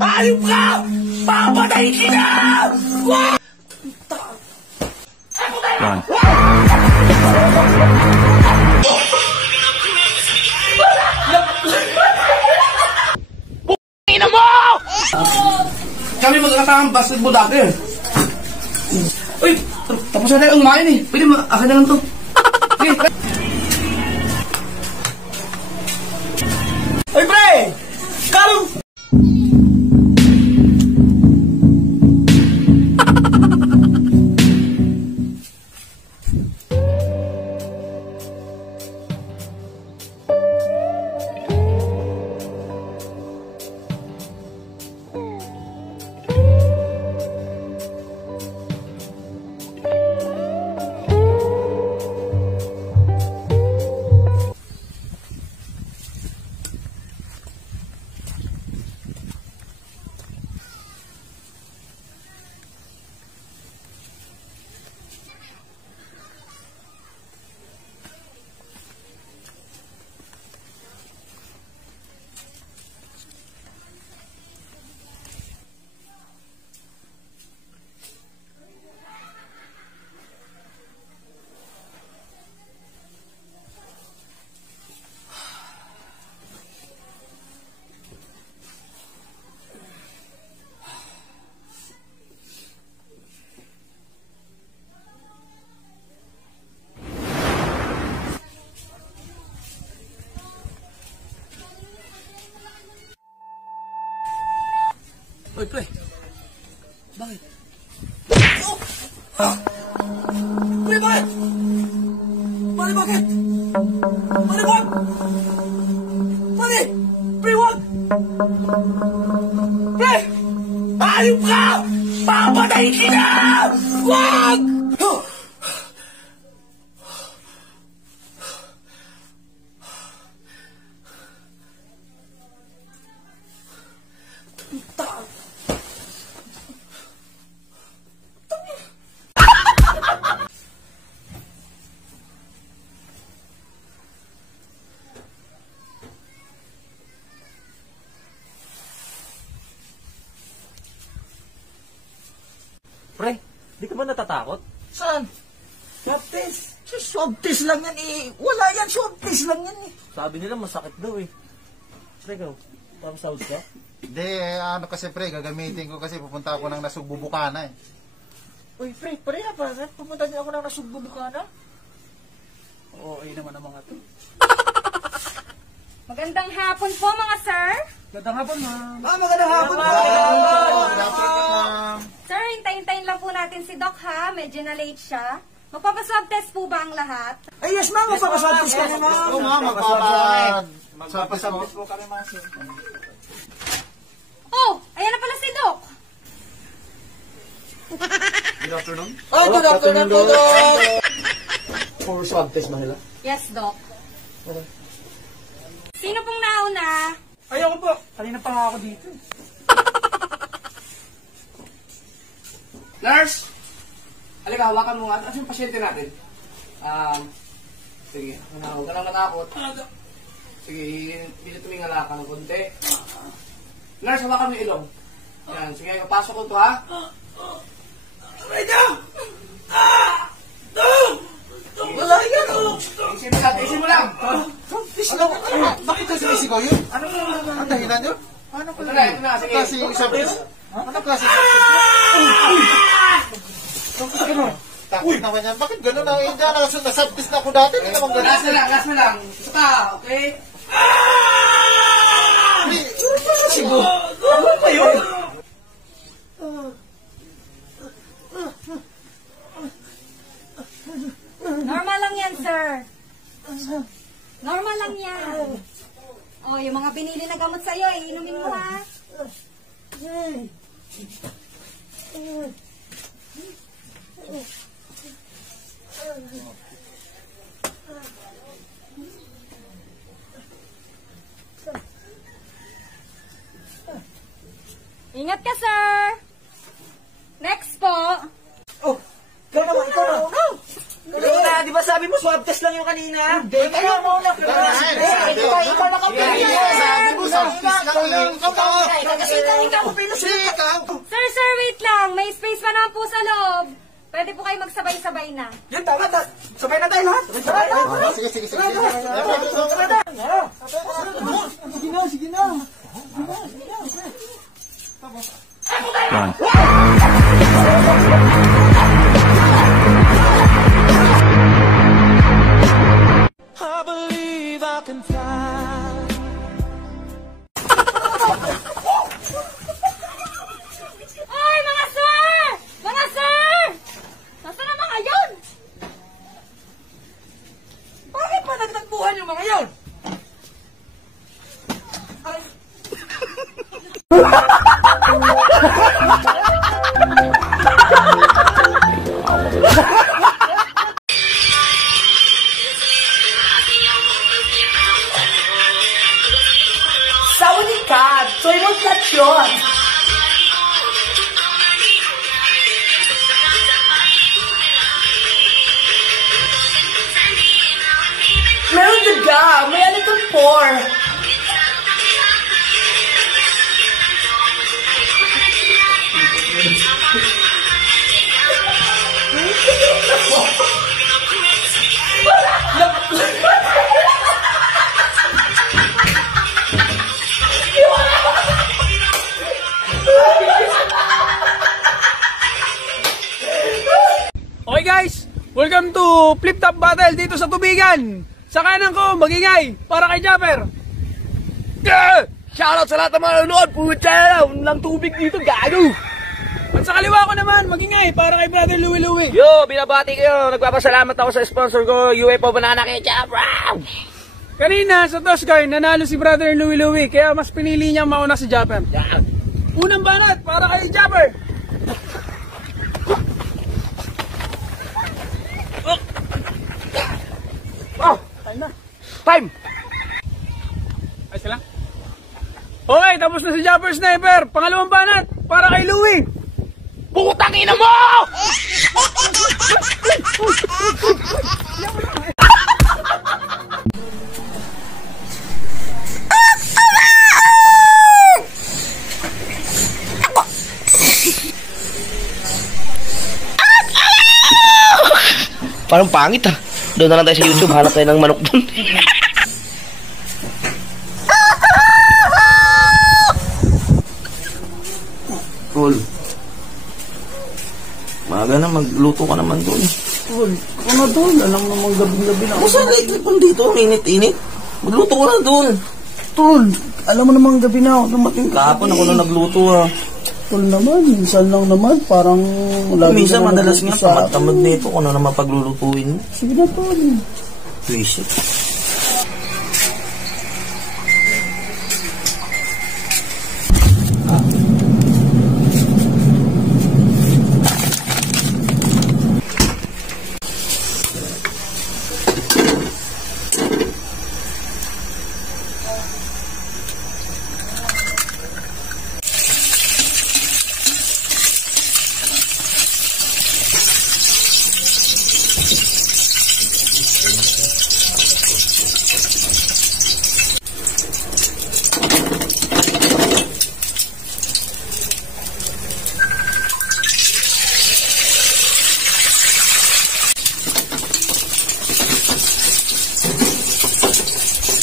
Hayop ka! Papatayin kita! Wah! Run. Ina mo! Kami magkakatang basketball dati. Uy, tapos na tayo umain eh. Pwede mo, akin na lang to. Uy, pre! Kalong! Uy, pre. Bakit? Oh! Ah! Pre, bakit? Mali, bakit? Mali, wag! Mali! Pre, wag! Pre! Hayop ka! Papatayin kita! Wag! Pre, di ka ba natatakot? Saan? Swab test. Swab test lang yan eh. Wala yan, swab test lang yan eh. Sabi nila masakit daw eh. Pre, ikaw, papasahod ka? Hindi, ano kasi pre, gagamitin ko kasi pupunta ako ng Nasugbu Bukana eh. Uy, pre, pareha pa. Pumunta niyo ako ng Nasugbu Bukana. Oo, naman ang mga to. Magandang hapon po mga sir. Magandang hapon, ma'am. Magandang hapon, ma'am. Sir, hintayin lang po natin si Doc ha. Medyo na late siya. Magpapaswab test po ba ang lahat? Ay, yes, ma'am. Magpapaswab test kami, ma'am. Oo, ma'am. Magpapaswab po kami, ma'am. Oh, ayan na pala si Doc. Good afternoon. Oh, good afternoon po, Doc. For swab test, Manila? Yes, Doc. Okay. Sino pong nauna? Ayoko po. Kanina pa nga ako dito. Nurse! Halika, hawakan mo nga. Ano yung pasyente natin? Sige, huwag ka lang matakot. Sige, dito tumingala ka ng konti. Nurse, hawakan mo yung ilong. Yan, sige, papasok ko ito ha. Aray ka! Wala yan! Isin mo lang! Bakit kasi isigaw yun? Ang dahilan yun? Ito na, sige. Anong klase? Takot naman yan. Bakit gano'n ang Indian? Nasabtis na ako dati. Hindi naman gano'n. Last na lang. Isa pa, okay? Siguro. Ano ba yun? Normal lang yan, sir. Normal lang yan. Oh, yung mga binili na gamot sa'yo, inumin mo ha. Ingat ka, sir. Next po. Oh, ikaw naman. Na, di ba sabi mo swab test lang yung kanina? Hindi, kaya mo na. Ikaw nakapili. Sabi mo, swab test lang yun. Kasi ikaw mo pinusunod. Sir, wait lang. May space pa naman po sa loob. Pwede po kayo magsabay-sabay na. Yun, tama. Sabay na tayo lahat. Sabay na. Sige. Sige na. I believe I can fly. Ay, mga sir! Mga sir! Nasaan na mga yun? Bakit pa nagtagpuan yung mga yun? Sa unikat, soy modulación. Meron daga, may alikang por. Okay guys, welcome to Flip Top Battle dito sa tubigan. Sa kanan ko, magingay para kay Japper. Shoutout sa lahat ng mga nanonood. Pucha na lang tubig dito, gago. At sa kaliwa ko naman, magingay para kay Brother Louie Louie. Yo, binabati kayo. Nagpapasalamat ako sa sponsor ko, UFO Banana Ketchup. Kanina sa Toscar, nanalo si Brother Louie Louie, kaya mas pinili niyang mauna si Japper. Unang banat para kay Japper. Oh, time! Ay, sila? Okay, tapos na si Japper Sniper. Pangalawang banat para kay Louie. Putang ina mo! Parang pangit ah. Doon na lang tayo sa YouTube, hanap tayo ng manok doon. Tol. Maga na, magluto ka naman doon. Tol, ako na doon. Alam namang gabi-gabi na. Ako sa late pa dito, init-init. Magluto ka na doon. Tol, alam mo namang gabi na ako dumating. Kahapon ako na nagluto ah. Tol naman, minsan lang naman. Parang lagi Minsan naman madalas ako nga, sa- tamad-tamad nito kung ano naman paglulutuin mo. Sige na, Tol. Visit.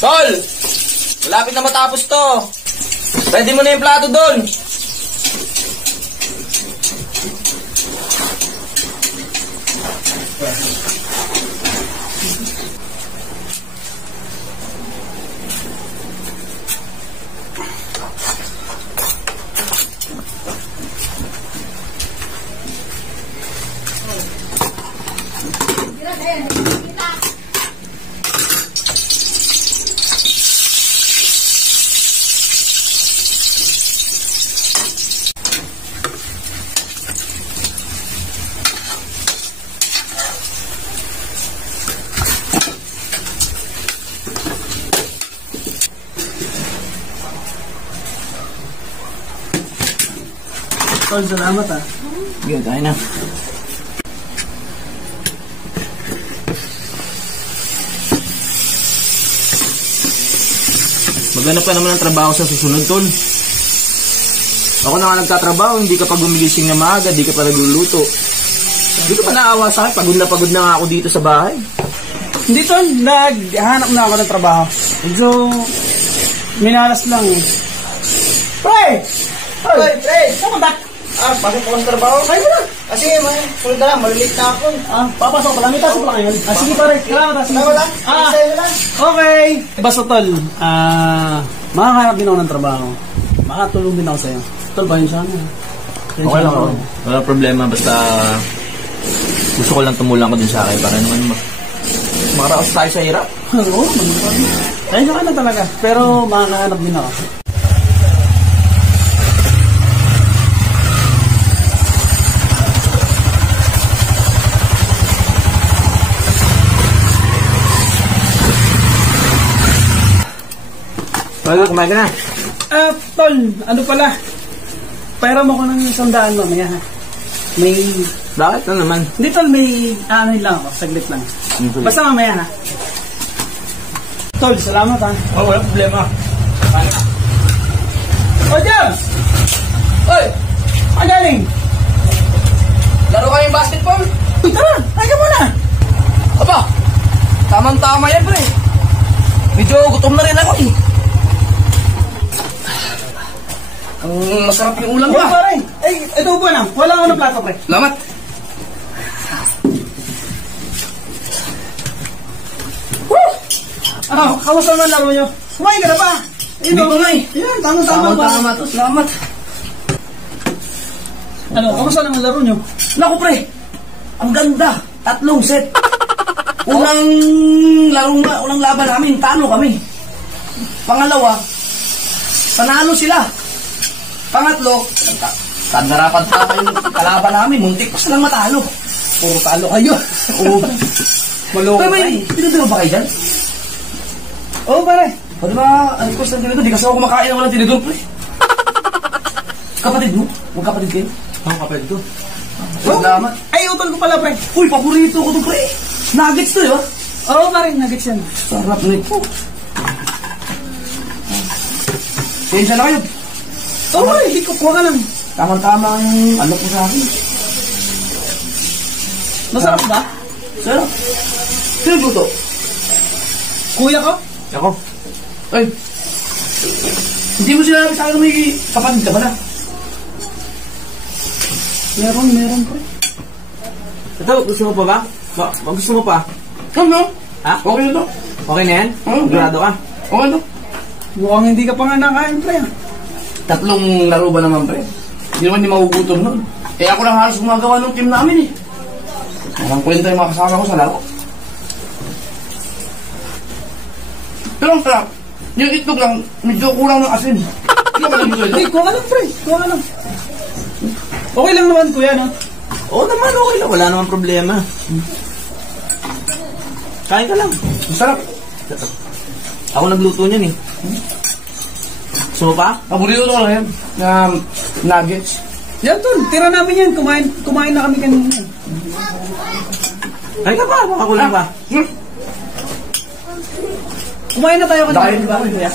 Tol! Malapit na matapos to. Pwede mo na yung plato doon. Tol, salamat ah. Sige, kain na. Maghanap ka naman ng trabaho sa susunod, tol. Ako na nga nagtatrabaho, hindi ka pa gumigising na maaga, di ka pa nagluluto. Hindi ka pa naawa sa akin, pagod na nga ako dito sa bahay. Hindi tol, naghanap na ako ng trabaho. Medyo minalas lang eh. Pre! Hoy, pre! Saan ka ba? Pasok ko ng trabaho. Ay, wala. Kasi, sulod na lang, malilate na ako. Papasok ko lang. May pasok lang ngayon. Sige pare, salamat. Tama lang? Sa'yo lang. Okay. Basta tol, makakahanap din ako ng trabaho. Makatulong din ako sa'yo. Tol, bayan siya na. Okay lang ako. Walang problema, basta gusto ko lang tumulang ko din sa akin para naman makaraos tayo sa hirap. Oo, tayo ka na talaga. Pero makakahanap din ako. Kumain ka na. Tol, ano pala? Pera mo ko ng 100 mamaya ha. May... Bakit na naman? Hindi tol, may ano lang ako, saglit lang. Basta mamaya ha. Tol, salamat ha. Walang problema. James! Hoy! Magaling! Laro kayong basketball? Uy, tara! Tayo ka muna! Aba! Tamang-tama yan, pre. Medyo gutom na rin ako eh. Ang masarap yung ulam Uy, ba? pare! Ay, ito ba na? Wala ako ng plato, pre. Salamat. Kamusta naman laro nyo? Kumain ka na ba? Hindi ko na eh. Yan, tama-tama ba? Tama to. Salamat. Ano, kamusta naman laro nyo? Naku, pre. Ang ganda. 3 set. Unang unang laban namin, talo kami. Pangalawa, panalo sila. Pangatlo, tandarapan pa yung kalaban namin. Muntik pa silang matalo. Puro talo kayo. Oo. Maloko Pero ka may eh. tinuturo ba kayo dyan? Oo, pare. O diba, request ng tinidor, di kasi ako kumakain ng walang tinidor, pre. Kapatid mo? Huwag kapatid kayo? Ako kapatid ko. Salamat. Ay, utol ko pala, pre. Uy, paborito ko to, pre. Nuggets to, yun. Oo, pare, nuggets yan. Sarap nito. Tensya na kayo. Oo, pare, hindi ko kuha ka lang. Tama-tama yung ano ko sa akin. Masarap ba? Sarap. Sino luto? Kuya ko? Ako. Ay. Hindi mo sinabi sa akin na may kapatid ka ba na? Meron, pre. Ito, gusto mo pa ba? Gusto mo pa? Ano? Ha? Okay na to. Okay na yan? Oo. Sigurado ka? Okay na to. Mukhang hindi ka pa nga nakain, pre. 3 laro ba naman, pre? Hindi naman di magugutom nun. Eh ako lang halos gumagawa ng team namin eh. Walang kwenta yung mga kasama ko sa laro. Pero ang sarap, yung itlog lang, medyo kulang ng asin. Hindi ka maligulo Hey, kuha ka lang, pre. Kuha ka lang. Okay lang naman, kuya, no? Oo naman, okay lang. Wala naman problema. Kain ka lang. Masarap. Ako nagluto niyan eh. Gusto mo pa? Paborito ko lang yan. Nuggets. Yan, tol. Tira namin yan. Kumain na kami kanina. Kain ka pa, baka kulang pa. Kumain na tayo kanina. Dahil ba, kuya?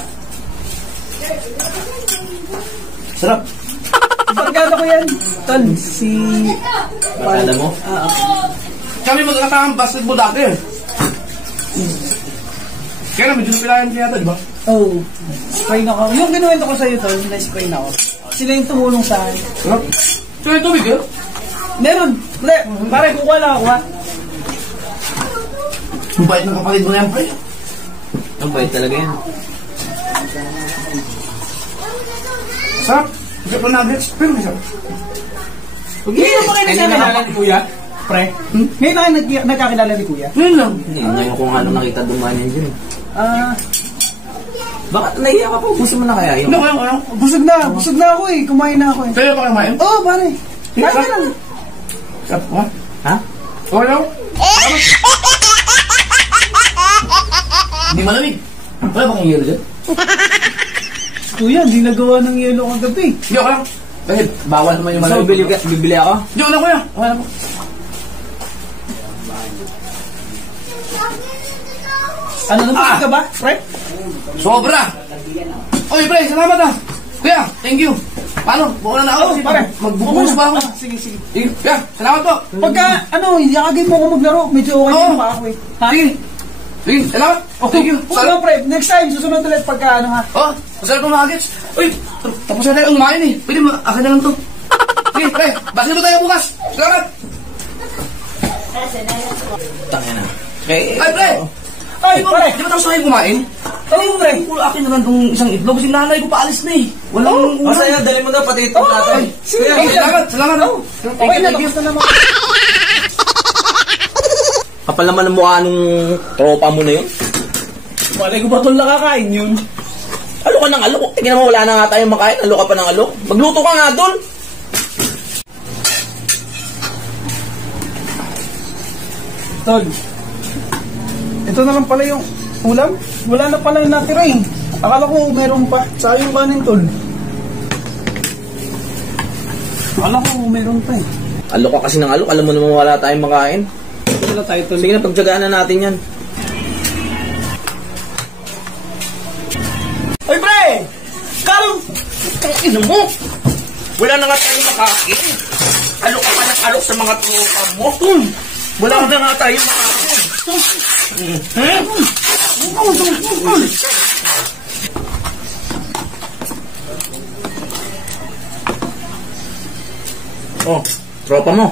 Sarap. Barkada ko yan. Tol, si... Barkada mo? Kami magkakang basketball dati eh. Kaya na, medyo napilayan siya yata, di ba? Oh, spray na ako. Yung ginuwento ko sa'yo, tol, na-spray na ako. Sila yung tumulong sa akin. Sarap. Ito yung tubig eh. Meron. Hindi. Pare, kukuha lang ako, ha? Ang bait ng kapatid mo na yan, pre. Ang bait talaga yan. Sarap. Ito pa nuggets, pero may sarap. Ngayon mo kayo nakakilala ni Kuya? Pre? Ngayon na kayo nagkakilala ni Kuya? Ngayon lang. Hindi, ngayon ko nga nung nakita dumaan yan dyan. Bakit nahiya ka po? Gusto mo na kaya yun? Ano kaya, ano? Busog na ako eh. Kumain na ako eh. Kaya pa kayo kumain? Oo, pare. Kain ka lang. Sarap, ha? Ha? Okay lang? Hindi malamig. Wala ba kang yelo dyan? Kuya, hindi nagawa ng yelo kagabi. Hindi, okay lang. Kasi bawal naman yung So, malamig. bibili ako? Hindi, okay lang, kuya. Okay lang po. Ano, napasok ka ba, pre? Sobra. Oy, pre, salamat ah. Kuya, thank you. Paano? Buko na ako kasi pare. magbubuhos ba ako? Sige, sige. Sige, kuya, salamat po. Pagka, yakagin mo ako maglaro, medyo okay Oo. din pa ako eh. Ha? Sige. Sige, salamat. Thank you. Ano, pre, next time, susunod ulit pagka ano ha. Oh, masarap ko mga gets. Uy, tapos na tayo umain eh. Pwede mo, akin na lang to. Sige, pre, basketball tayo bukas. Salamat. Tangina na. Ay, pre! Ay, pare. Di ba tapos na kayo kumain? Oo, pre. Kulo akin na lang itong isang itlog kasi nanay ko paalis na eh. Walang ulam. Masaya, dali mo na pati itong plato. Ay, sige, salamat, salamat. Okay na, tapos na naman. Kapal naman ang mukha nung tropa mo na yun. Malay ko ba itong nakakain yun? Alo ka ng alok. Tingnan mo, wala na nga tayong makain. Alo ka pa ng alok. Magluto ka nga doon. Tol, ito na lang pala yung ulam. Wala na pala yung natira eh. Akala ko meron pa. Sayang kanin, tol. Akala ko meron pa eh. Alok ka kasi ng alok. Alam mo naman wala tayong makain. Wala tayo, tol. Sige na, pagtsagaan na natin yan. Ay, pre! Karong! Ino mo! Wala na nga tayong makain. Alok ka pa ng alok sa mga tropa mo. Wala na nga tayong makain. Oh, tropa mo.